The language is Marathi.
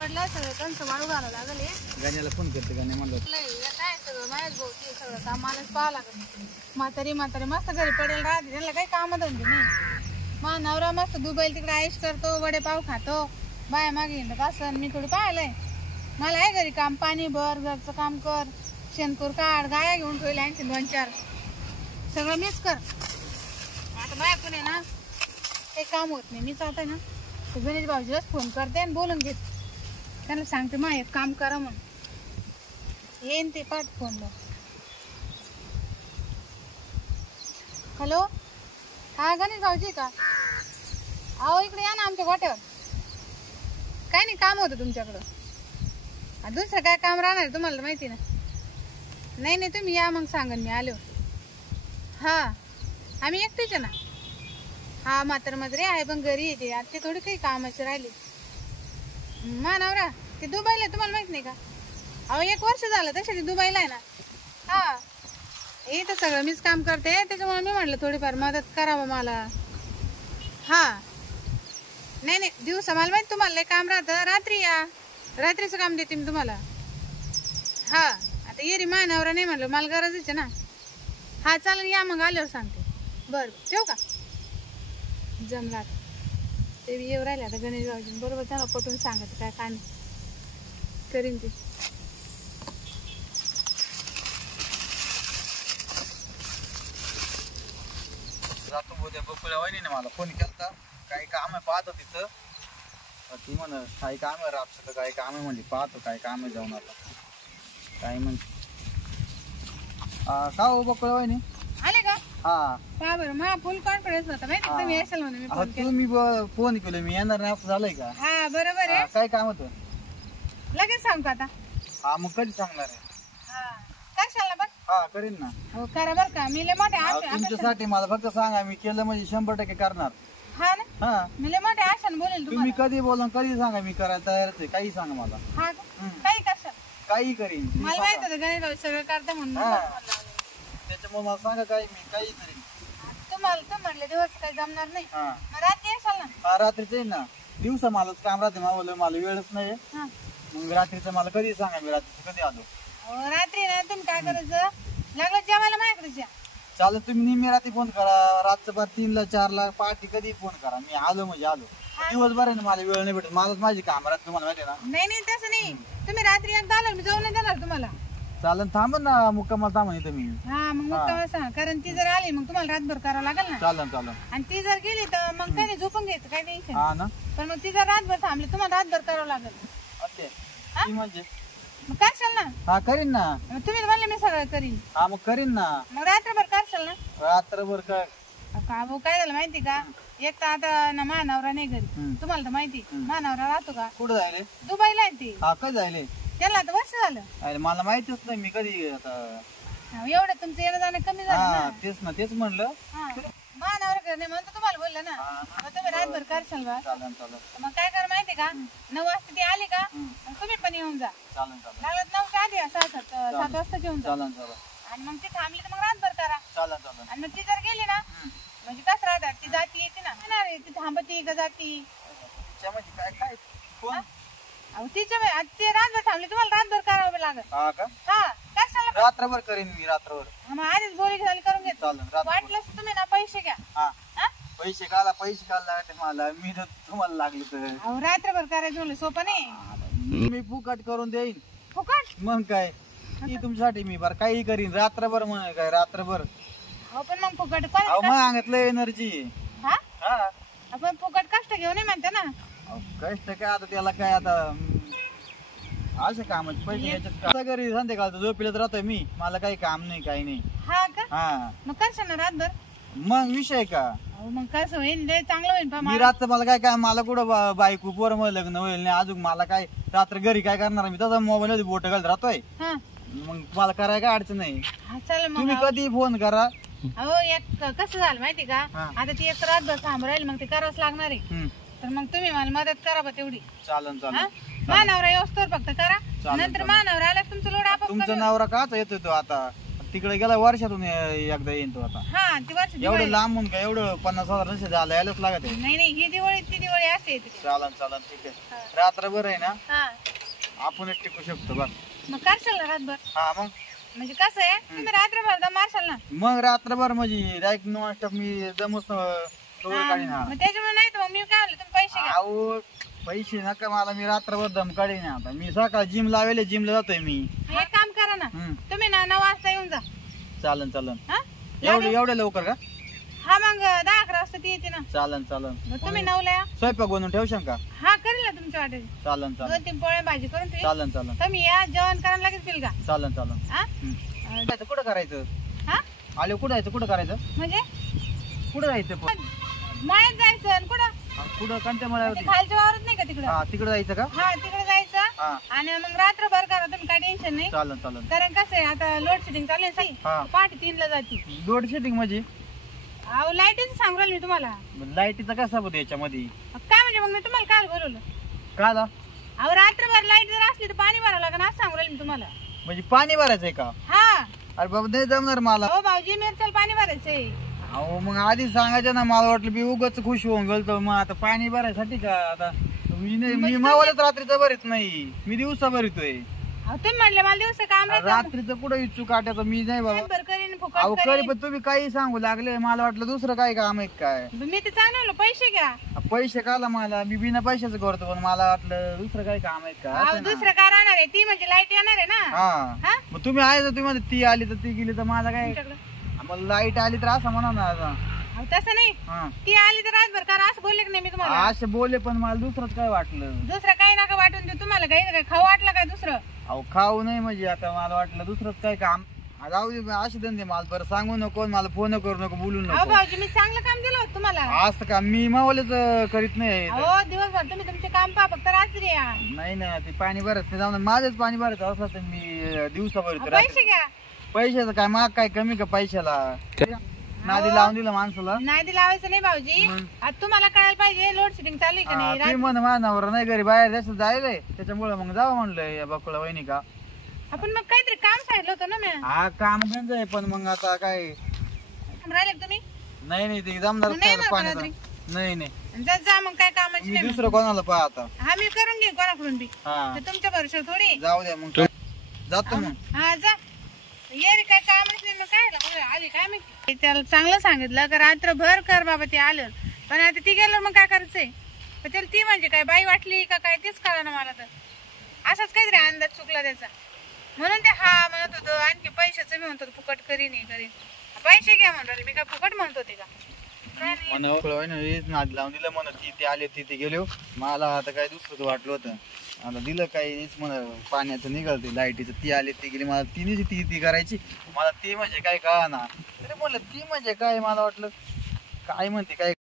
पडला सगळं कंस वाळू घालावं लागले. गाण्याला फोन करते गाणे म्हणलं काय सगळं माझ्याच भाऊची सगळं काम मलाच पाहावं लागत. म्हातारी मस्त घरी पडेल राहते, त्यांना काही काम धंदे नाही. मा नवरा मस्त दुबईला तिकडे आयुष करतो, वडेपाव खातो, बाया मागे हिंडत असं. मी थोडी पाहिलंय, मला आहे घरी काम. पाणी भर, घरचं काम कर, शेणकूर काढ, गाया घेऊन ठेवले आणखी 2-4 सगळं मीच कर. आता माझ्याकडून आहे ना काही काम होत नाही. मीच आता ना ते गणेश भाऊजीलाच फोन करते आणि बोलून घेते, त्यांना सांगते मा एक काम करा म्हणून. येईन ते पाठ फोनला. हॅलो, हा गणेश भाऊजी का? अहो इकडे या ना आमच्या गोट्यावर. काय नाही काम होतं तुमच्याकडं. दुसरं काय काम राहणार तुम्हाला माहिती ना. नाही तुम्ही या मग सांगन मी आलो. हा आम्ही एकटेच आहे ना. हा म्हातारे आहे पण घरी येते. आता ते थोडी काही कामाचे राहिले. मा नवरा ते दुबईला आहे, तुम्हाला माहित नाही का? अहो 1 वर्ष झालं तसे ते दुबईला आहे ना. हा इथं सगळं मीच काम करते, त्याच्यामुळे मी म्हटलं थोडीफार मदत करावं मला. हा नाही दिवसा मला माहिती तुम्हाला लय काम राहतं. रात्री या, रात्रीचं काम देते मी तुम्हाला. हा आता ये रे मा नवरा नाही म्हटलं, मला गरजच आहे ना. हा चालेल, या मग आल्यावर सांगते. बरं ठेवू का? जमला ते येऊ राहिले आता गणेश भाऊजी बरोबर. त्याला पटून सांगत काय काम करीन ते. जातो उद्या बकुळ्या वहिनी मला फोन केलता. काही काम आहे पाहतो तिचं. ती म्हण काही काम आहे रातचं, काही काम आहे म्हणली. पाहतो काय काम आहे, जाऊन आता काय म्हणते. का हो बकुळ्या वहिनी आले का? हा का बरं, मला फुल कॉन्फिडन्स होता माहिती तुम्ही येशाल म्हणून मी फोन केला. तुम्ही फोन केलं, मी येणार नाही असं झालंय का? हा बरोबर आहे. काय काम होतं? लगेच सांगतो आता. हा मग कधी सांगणार आहे? हा कशाला बघ. हा करीन ना. हो करा बरं का, मी लय मोठे तुमच्यासाठी मला फक्त सांगा, मी केलं म्हणजे 100% करणार. हा ना, हा मी लय मोठे आशान बोलेल तुम्ही कधी बोला, कधी सांगा, मी करायला तयारच आहे. काही सांगा मला. हा काही कशाला, काही करीन. मला माहित होतं गणेश भाऊ सगळं करते म्हणून. त्याच्यामुळे मला सांगा, काही मी काही करीन. तुम्हाला म्हणले दिवस काही जमणार नाही. रात्री येशाल ना? हा रात्रीच आहे ना. दिवसा मलाच काम राहते, मला वेळच नाही. मग रात्रीचं मला कधी सांगा, मी रात्रीचं कधी आलो. रात्री ना तुम्ही काय करायचं, लागलं जेवायला माझ्याकडे या. चालेल, तुम्ही नेहमी रात्री फोन करा. रातचं बार 3ला 4ला पहाटे कधी फोन करा. मी आलो म्हणजे आलो. दिवसभर आहे ना मला वेळ नाही भेटत. मलाच माझी काम राहते, तुम्हाला माहिती आहे ना. नाही तसं नाही, तुम्ही रात्री एकदा आलो मी जाऊन नाही देणार तुम्हाला. चालेल, थांब ना मुक्कामाला थांबा इथं मी. हा मग मुक्कामाला सांगा, कारण ती जर आली मग तुम्हाला रातभर करावं लागेल ना. चालेल आणि ती जर गेली तर मग काही झोपून घ्यायचं, काही टेन्शन. हा ना, पण मग ती जर रातभर थांबली तुम्हाला रातभर करावं लागेल. म्हणजे मग करशाल ना? हा करीन ना. तुम्ही म्हणले मी सगळं करीन. हा मग करीन ना. मग रात्रभर करशाल ना? रात्रभर काय भाऊ काय झालं माहिती का, एक तर आता ना मानावरा नाही घरी. तुम्हाला तर माहिती मानावरा राहतो का? कुठं जायले? दुबईला आहे ती. हा कधी जायले? त्याला आता वर्ष झालं. अरे मला माहितीच नाही, मी कधी आता एवढं तुमचं येणं जाणं कमी झालं. तेच म्हणलं. मानावर घर नाही म्हणतो तुम्हाला बोललं ना. तुम्ही रातभर करशाल बा. मग काय कर माहिती का, 9 वाजता ती आली का तुम्ही पण येऊन जा. लागत 9च्या आधी 7 वाजता येऊन जा. आणि मग ती थांबली तर मग रातभर करा. आणि मग ती जर गेली ना म्हणजे कसं राहतात, ती जाती येते ना. ती थांबती का जाती काय अहो तिच्या ती रातभर थांबली तुम्हाला रातभर करावं लागत. हा कशाला रात्रभर करीन मी. रात्रभर मग आधीच बोली झाली करून घेतो. वाटलंच तुम्ही ना पैसे घ्या. पैसे काला लागते मला. मी तुम्हाला लागले तर अहो रात्रभर करायचं म्हणलं सोपं नाही. मी फुकट करून देईन. फुकट मग काय तुमच्यासाठी मी बरं काही करीन. रात्रभर म्हण काय रात्रभर. हो पण मग फुकट मग अंगातलं एनर्जी. हा आपण फुकट कष्ट घेऊन नाही म्हणते ना. कष्ट काय आता त्याला काय आता असे कामाचे पैसे याच्यात घरी संध्याकाळचं झोपीलाच राहतोय मी. मला काही काम नाही काही नाही. हा का? मग करशाल ना रातभर? मग विषय का? मग कसं होईल, चांगलं होईल. मी रात्र मला काय मला कुठं बायको पोर मग लग्न होईल नाही अजून. मला काय रात्र घरी काय करणार मी, तसा मोबाईल मध्ये बोट घालत राहतोय. मग मला करायला काय अडचण नाही. तुम्ही कधी फोन करा. अहो एक कसं झालं माहिती का, आता ती एक रातभर थांब राहील मग ते करावंच लागणार आहे. तर मग तुम्ही मला मदत करा बा तेवढी. चालन मानावरा व्यवस्थेवर फक्त करा. नंतर मानावर आला तुमचं लोड आपोआप. तुमचा नवरा काच येतो तो आता. तिकडे गेला वर्षातून एकदा येईन तो आता. हा ती वर्ष एवढं दिवाळी. लांबून काय एवढं 50,000 नसे झालं यायलाच लागत आहे. नाही नाही, ही दिवाळी ती दिवाळी असते इथे. चालन चालन ठीक आहे. रात्रभर आहे ना हा आपणच टिकू शकतो बस. मग करशाल ना रातभर? हा मग म्हणजे कसं आहे, तुम्ही रात्रभर दम मारशाल ना. मग रात्रभर म्हणजे डायरेक्ट नॉन स्टॉप मी जमूच काढीन. हा मग त्याच्यामुळे नाही तर मग मी काय म्हणलं, तुम्ही पैसे घ्या. अहो पैसे नका मला, मी रात्रभर दम काढीन. आता मी सकाळ जिम लावेले, जिमला जातोय मी. एक काम करा ना, तुम्ही ना 9 वाजता येऊन जा. चालन चालन. हा एवढे लवकर का? हा मग 10-11 वाजता ती येते ना. चालन चालन. मग तुम्ही 9ला या. स्वयंपाक बनवून ठेवशाल का? हा करेल ना तुमच्या वाटेल. चालन चालन 2-3 पोळ्या भाजी करून ठेवी. चालन चालन तुम्ही या, जेवण करायला लागेल पिल का? चालन चालन. हा कुठं करायचं? हा आले कुठं जायचं? कुठं करायचं? म्हणजे कुठं जायचं पण? मळ्यात जायचं. आणि कुठं? कुठं कोणत्या मळ्यावरती? ते खालच्या वावरात नाही का तिकडं? हा तिकडे जायचं का? हा तिकडे जायचं. हा आणि मग रात्रभर करा तुम्ही, काय टेन्शन नाही. चालन चालन. कारण कसं आहे, आता लोड शेडिंग चालू आहे सही. हा पहाटे 3ला जाते. लोड शेडिंग म्हणजे अहो लाईटीचं सांगू राहिले मी तुम्हाला. लाईटीचा कसा होतो याच्यामध्ये? काय म्हणजे मग मी तुम्हाला काल बोलवलं? काय झालं? अहो रात्रभर लाईट जर असली तर पाणी भरावं लागेल असं सांगू राहिले मी तुम्हाला. म्हणजे पाणी भरायचंय का? हा अरे बाबा नाही जमणार मला. हो भाऊजी, मिरच्याला पाणी भरायचंय. अहो मग आधी सांगायचं ना, मला वाटलं मी उगाच खुश होऊन गेलो. मग आता पाणी भरायसाठी का? आता मी मावालाच रात्रीचं भरत नाही, मी दिवसा भरतोय. अहो तुम्ही म्हणले मला दिवस काम रात्रीचं कुठं इच्छू काट्याचं मी नाही बाबा. करीन अहो फुकट करी, करीन. पण तुम्ही काही सांगू लागले, मला वाटलं दुसरं काय काम आहे काय. मी तर चांगलं पैसे घ्या. पैसे काला मला, मी बिना पैशाचं करतो, पण मला वाटलं दुसरं काही काम आहे का. अहो असं ना. दुसरं काय राहणार आहे, ती म्हणजे लाईट येणार आहे ना. हा हा मग तुम्ही आहे तर तुम्ही म्हणता ती आली तर ती गेली तर मला काय. तुमच्याकडं. मला लाईट आली तर असं म्हणा ना आता. अहो तसं नाही, हा ती आली तर रातभर करा असं बोलले की नाही मी तुम्हाला. असे बोलले, पण मला दुसरंच काय वाटलं. दुसरं काही नका वाटून देऊ तुम्हाला. काही काय खाऊ वाटलं काय दुसरं? अहो खाऊ नाही म्हणजे आता मला वाटलं दुसरंच काय काम. जाऊ दे असे धंदे मला बरं सांगू नको, मला फोन करू नको, बोलू अहो नको. भाऊजी मी चांगलं काम दिलं होतं तुम्हाला. असं का? मी मावलेच करीत नाही. अहो दिवसभर तुम्ही तुमचे काम पहा, फक्त रात्री या. नाही ना, ते पाणी भरत नाही. जाऊन माझंच पाणी भरत असं तर मी दिवसा भरतो. पैसे घ्या. पैशाचं काय माग काय कमी का पैशाला? नादी लावून दिलं माणसाला. नाही लावायचं नाही भाऊजी. आता तुम्हाला कळायला पाहिजे लोड शेडिंग चालू आहे का नाही. ते म्हण मानावर नाही घरी बाहेर जास्त जायलंय, त्याच्यामुळे मग जावं म्हणलं या बकुळा वहिनी का. आपण मग काहीतरी काम सांगितलं होतं ना मी. हा काम गंज आहे, पण मग आता काय. राहिले का तुम्ही? नाही नाही ते जमणार नाही ना पाण्याचा. रात्री. नाही नाही जा जा मग काय कामाची मी नाही. दुसरं कोणाला पाहा आता. हा मी करून घेईन कोणाकडून बी. हा ते तुमच्या भरोशावर थोडी. जाऊ द्या मग जातो मग. हा जा ये रे, काय कामच नाही. मग काय आली काय माहिती. त्याला चांगलं सांगितलं का रात्रभर कर बाबा, ते आलं. पण आता ती गेलं मग काय करायचंय. तर त्याला ती म्हणजे काय बाई वाटली का काय तेच कळलं ना मला. तर असाच काहीतरी अंदाज चुकला त्याचा. म्हणून ते हा म्हणत होतो, आणखी पैशाचं मी म्हणतो फुकट करीन हे करीन. पैसे घ्या म्हणतो मी, काय फुकट म्हणत होते का? नाद लावून दिलं म्हणत ती आले तिथे गेलो. मला आता काय दुसरं वाटलं होतं. आता दिलं काही म्हण पाण्याचं निघालते लाईटीचं. ती आली ती गेली, मला तिने ती करायची. मला ती म्हणजे काय कळा ना. तरी म्हणलं ती म्हणजे काय, मला वाटलं काय म्हणते काय.